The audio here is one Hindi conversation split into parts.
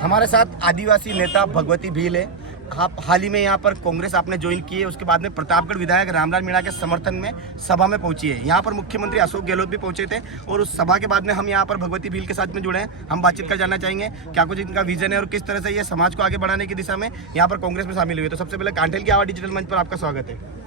हमारे साथ आदिवासी नेता भगवती भील है। आप हाल ही में यहाँ पर कांग्रेस आपने ज्वाइन की है, उसके बाद में प्रतापगढ़ विधायक रामलाल मीणा के समर्थन में सभा में पहुंची है। यहाँ पर मुख्यमंत्री अशोक गहलोत भी पहुंचे थे और उस सभा के बाद में हम यहाँ पर भगवती भील के साथ में जुड़े हैं। हम बातचीत कर जानना चाहेंगे क्या कुछ इनका विजन है और किस तरह से ये समाज को आगे बढ़ाने की दिशा में यहाँ पर कांग्रेस में शामिल हुए। तो सबसे पहले कांठेल की आवाज़ डिजिटल मंच पर आपका स्वागत है।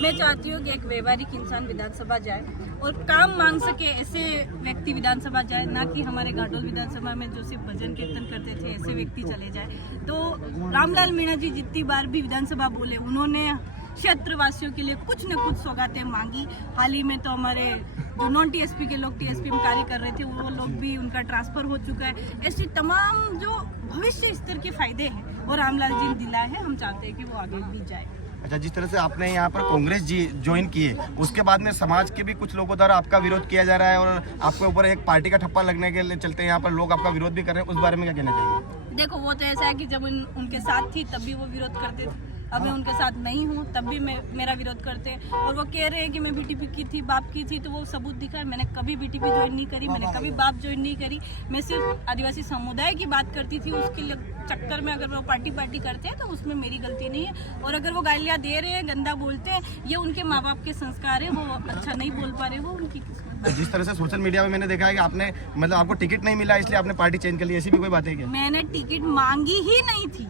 मैं चाहती हूँ कि एक व्यवहारिक इंसान विधानसभा जाए और काम मांग सके ऐसे व्यक्ति विधानसभा जाए, ना कि हमारे घाटोल विधानसभा में जो सिर्फ भजन कीर्तन करते थे ऐसे व्यक्ति चले जाए। तो रामलाल मीणा जी जितनी बार भी विधानसभा बोले, उन्होंने क्षेत्रवासियों के लिए कुछ न कुछ सौगातें मांगी। हाल ही में तो हमारे जो नॉन टीएसपी के लोग टीएसपी में कार्य कर रहे थे वो लोग भी, उनका ट्रांसफर हो चुका है। ऐसी तमाम जो भविष्य स्तर के फायदे हैं वो रामलाल जी ने दिलाए हैं। हम चाहते हैं कि वो आगे भी जाए। अच्छा, जिस तरह से आपने यहाँ पर कांग्रेस जी ज्वाइन की है, उसके बाद में समाज के भी कुछ लोगों द्वारा आपका विरोध किया जा रहा है और आपके ऊपर एक पार्टी का ठप्पा लगने के लिए चलते हैं यहाँ पर लोग आपका विरोध भी कर रहे हैं, उस बारे में क्या कहना चाहिए? देखो, वो तो ऐसा है कि जब उनके साथ थी तब भी वो विरोध करते थे, अब मैं उनके साथ नहीं हूँ तब भी मेरा विरोध करते हैं। और वो कह रहे हैं कि मैं बीटीपी की थी, बाप की थी, तो वो सबूत दिखाए। मैंने कभी बीटीपी ज्वाइन नहीं करी, मैंने कभी बाप ज्वाइन नहीं करी। मैं सिर्फ आदिवासी समुदाय की बात करती थी। उसके चक्कर में अगर वो पार्टी करते हैं तो उसमें मेरी गलती नहीं है। और अगर वो गालियाँ दे रहे हैं, गंदा बोलते हैं, ये उनके माँ बाप के संस्कार है, वो अच्छा नहीं बोल पा रहे, वो उनकी किस्मत। जिस तरह से सोशल मीडिया में मैंने देखा है कि आपने मतलब आपको टिकट नहीं मिला इसलिए आपने पार्टी चेंज कर ली, ऐसी भी कोई बात है क्या? मैंने टिकट मांगी ही नहीं थी।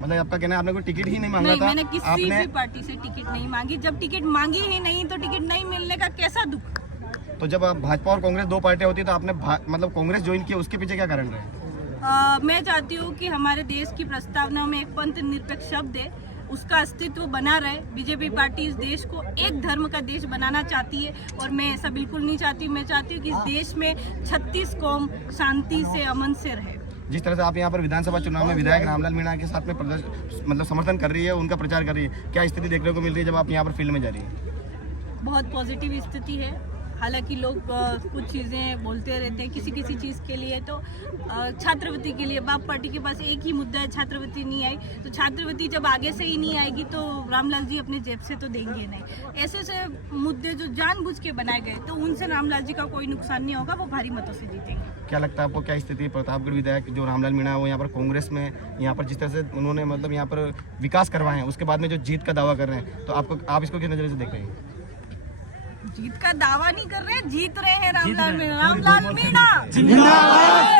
मतलब आपका कहना है आपने कोई टिकट ही नहीं मांगा था? मैंने किसी भी पार्टी से टिकट नहीं मांगी। जब टिकट मांगी ही नहीं तो टिकट नहीं मिलने का कैसा दुख। तो जब भाजपा और कांग्रेस दो पार्टियां होती है तो आपने मतलब कांग्रेस ज्वाइन किया, उसके पीछे क्या कारण रहे? मैं चाहती हूँ कि हमारे देश की प्रस्तावना में एक पंथ निरपेक्ष शब्द है, उसका अस्तित्व बना रहे। बीजेपी पार्टी इस देश को एक धर्म का देश बनाना चाहती है और मैं ऐसा बिल्कुल नहीं चाहती। मैं चाहती हूँ कि इस देश में 36 कौम शांति से, अमन से रहे। जिस तरह से आप यहाँ पर विधानसभा चुनाव में विधायक रामलाल मीणा के साथ में मतलब समर्थन कर रही है, उनका प्रचार कर रही है, क्या स्थिति देखने को मिल रही है जब आप यहाँ पर फील्ड में जा रही है? बहुत पॉजिटिव स्थिति है। हालांकि लोग कुछ चीज़ें बोलते रहते हैं किसी चीज़ के लिए। तो छात्रवृत्ति के लिए बाप पार्टी के पास एक ही मुद्दा है, छात्रवृत्ति नहीं आई तो छात्रवृत्ति जब आगे से ही नहीं आएगी तो रामलाल जी अपने जेब से तो देंगे नहीं। ऐसे से मुद्दे जो जानबूझ के बनाए गए तो उनसे रामलाल जी का कोई नुकसान नहीं होगा, वो भारी मतों से जीतेंगे। क्या लगता है आपको, क्या स्थिति है? प्रतापगढ़ विधायक जो रामलाल मीणा है वो यहाँ पर कांग्रेस में, यहाँ पर जिस तरह से उन्होंने मतलब यहाँ पर विकास करवाए हैं, उसके बाद में जो जीत का दावा कर रहे हैं, तो आप इसको किस नजरिए से देख रहे हैं? जीत का दावा नहीं कर रहे हैं, जीत रहे हैं। रामलाल मीणा जिंदाबाद।